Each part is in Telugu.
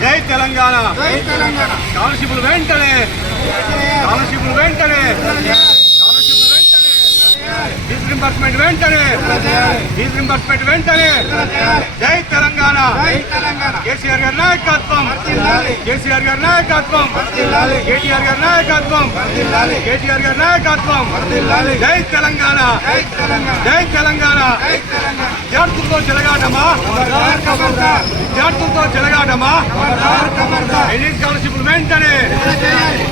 జై తెలంగాణ. స్కాలర్షిప్లు వెంటనే. స్కాలర్షిప్లు వెంటనే. స్కాలర్షిప్లు వెంటనే. ఫీజు రింబర్స్మెంట్ వెంటనే ఫీజు రింబర్స్మెంట్ వెంటనే జై తెలంగాణ జై తెలంగాణ కేసీఆర్ గారి నాయకత్వం వర్ధిల్లాలి. కేసీఆర్ గారి నాయకత్వం. కేటీఆర్ గారి నాయకత్వం. కేటీఆర్ గారి నాయకత్వం. జై తెలంగాణ. జై తెలంగాణ. విద్యార్థులతో చెలగాటమా? విద్యార్థులతో చెలగాటమా? పెండింగ్ స్కాలర్షిప్లు వెంటనే.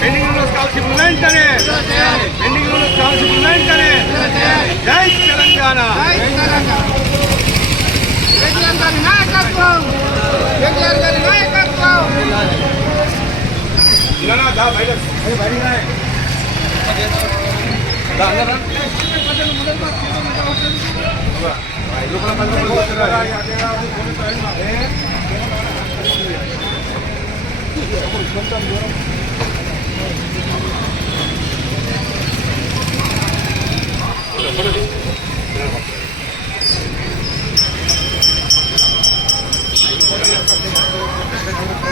పెండింగ్ ఉన్న స్కాలర్షిప్లు వెంటనే. పెండింగ్ ఉన్న స్కాలర్షిప్లు వెంటనే. జై తెలంగాణ. నాయకత్వం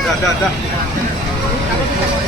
dah dah dah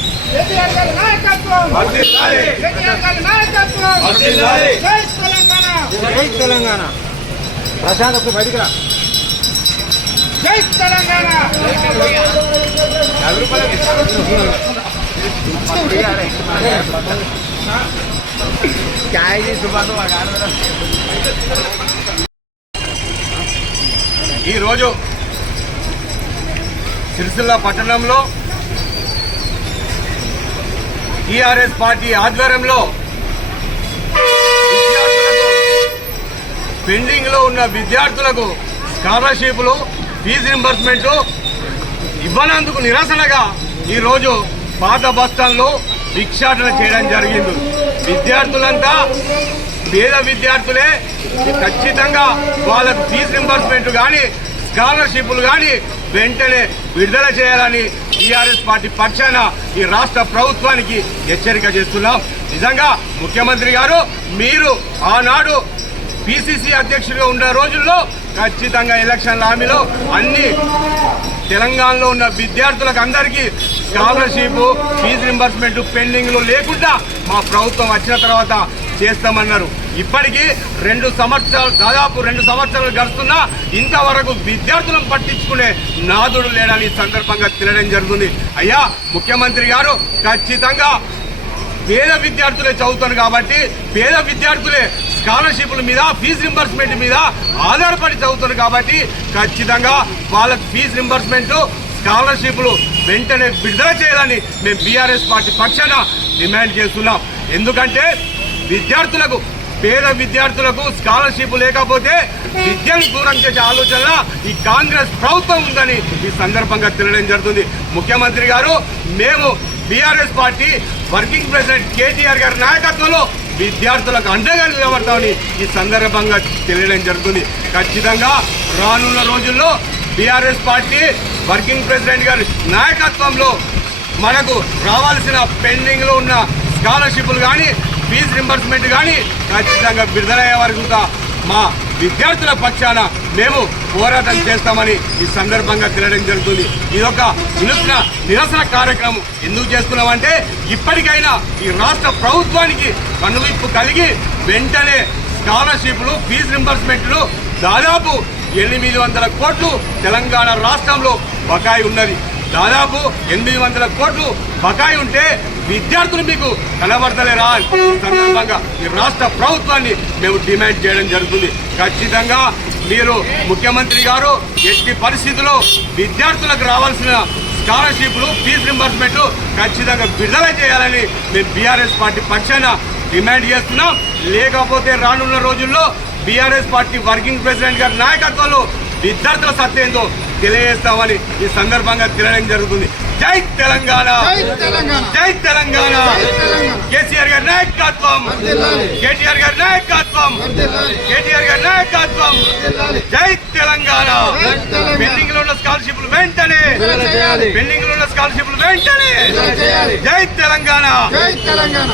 కేటీఆర్ గారి నాయకత్వం! వర్ధిల్లాలి. కేటీఆర్ గారి నాయకత్వం! వర్ధిల్లాలి. జై తెలంగాణ! జై తెలంగాణ! ప్రశాంత్ ఒక బయటికి రా. జై తెలంగాణ! ఈరోజు సిరిసిల్ల పట్టణంలో టిఆర్ఎస్ పార్టీ ఆధ్వర్యంలో విద్యార్థులకు పెండింగ్లో ఉన్న విద్యార్థులకు స్కాలర్షిప్లు ఫీజు రింబర్స్మెంట్ ఇవ్వనందుకు నిరసనగా ఈరోజు పాత బస్టాండ్లో భిక్షాటన చేయడం జరిగింది. విద్యార్థులంతా పేద విద్యార్థులే ఖచ్చితంగా వాళ్ళకు ఫీజు రింబర్స్మెంట్ కానీ స్కాలర్షిప్లు కానీ వెంటనే విడుదల చేయాలని టీఆర్ఎస్ పార్టీ పక్షాన ఈ రాష్ట్ర ప్రభుత్వానికి హెచ్చరిక చేస్తున్నాం. నిజంగా ముఖ్యమంత్రి గారు మీరు ఆనాడు పిసిసి అధ్యక్షుడిగా ఉన్న రోజుల్లో ఖచ్చితంగా ఎలక్షన్ హామీలో అన్ని తెలంగాణలో ఉన్న విద్యార్థులకు అందరికీ స్కాలర్షిప్ ఫీజు రింబర్స్మెంట్ పెండింగ్లు లేకుండా మా ప్రభుత్వం వచ్చిన తర్వాత చేస్తామన్నారు. ఇప్పటికీ రెండు సంవత్సరాలు దాదాపు రెండు సంవత్సరాలు గడుస్తున్నా ఇంతవరకు విద్యార్థులను పట్టించుకునే నాదుడు లేడని సందర్భంగా తెలియడం జరుగుతుంది. అయ్యా ముఖ్యమంత్రి గారు ఖచ్చితంగా పేద విద్యార్థులే చదువుతారు కాబట్టి పేద విద్యార్థులే స్కాలర్షిప్ల మీద ఫీజు రింబర్స్మెంట్ మీద ఆధారపడి చదువుతారు కాబట్టి ఖచ్చితంగా వాళ్ళకి ఫీజు రింబర్స్మెంట్ స్కాలర్షిప్లు వెంటనే విడుదల చేయాలని మేము బీఆర్ఎస్ పార్టీ పక్షాన డిమాండ్ చేస్తున్నాం. ఎందుకంటే విద్యార్థులకు పేద విద్యార్థులకు స్కాలర్షిప్ లేకపోతే విద్యను దూరం చేసే ఆలోచన ఈ కాంగ్రెస్ ప్రభుత్వం ఉందని ఈ సందర్భంగా తెలియడం జరుగుతుంది. ముఖ్యమంత్రి గారు మేము BRS party working president KTR గారి నాయకత్వంలో విద్యార్థులకు అండగా నిలబడతామని ఈ సందర్భంగా తెలియడం జరుగుతుంది. ఖచ్చితంగా రానున్న రోజుల్లో బీఆర్ఎస్ పార్టీ వర్కింగ్ ప్రెసిడెంట్ గారి నాయకత్వంలో మనకు రావాల్సిన పెండింగ్లో ఉన్న స్కాలర్షిప్లు కానీ ఫీజు రింబర్స్మెంట్ కానీ ఖచ్చితంగా విడుదలయ్యే వరకు కూడా మా విద్యార్థుల పక్షాన మేము పోరాటం చేస్తామని ఈ సందర్భంగా తెలియడం జరుగుతుంది. ఇది ఒక వినూత్న నిరసన కార్యక్రమం. ఎందుకు చేస్తున్నామంటే ఇప్పటికైనా ఈ రాష్ట్ర ప్రభుత్వానికి కనువిప్పు కలిగి వెంటనే స్కాలర్షిప్లు ఫీజు రింబర్స్మెంట్లు దాదాపు ఎనిమిది వందల కోట్లు తెలంగాణ రాష్ట్రంలో బకాయి ఉన్నది. దాదాపు ఎనిమిది వందల కోట్లు బకాయి ఉంటే విద్యార్థులు మీకు కనబడతలేరా? సందర్భంగా ఈ రాష్ట్ర ప్రభుత్వాన్ని మేము డిమాండ్ చేయడం జరుగుతుంది. ఖచ్చితంగా మీరు ముఖ్యమంత్రి గారు ఎట్టి పరిస్థితుల్లో విద్యార్థులకు రావాల్సిన స్కాలర్షిప్లు ఫీజు రింబర్స్మెంట్ ఖచ్చితంగా విడుదల చేయాలని మేము బీఆర్ఎస్ పార్టీ పక్షాన డిమాండ్ చేస్తున్నాం. లేకపోతే రానున్న రోజుల్లో బీఆర్ఎస్ పార్టీ వర్కింగ్ ప్రెసిడెంట్ గారి నాయకత్వంలో విద్యార్థుల సత్యంతో తెలియజేస్తామని ఈ సందర్భంగా తెలియడం జరుగుతుంది. జై తెలంగాణ! జై తెలంగాణ! కేసీఆర్ గారి నాయకత్వం. కేటీఆర్ గారి నాయకత్వం. కేటీఆర్ గారి నాయకత్వం. జై తెలంగాణ. పెండింగ్లో ఉన్న స్కాలర్షిప్లు వెంటనే! పెండింగ్లో ఉన్న స్కాలర్షిప్లు వెంటనే! జై తెలంగాణ! జై తెలంగాణ!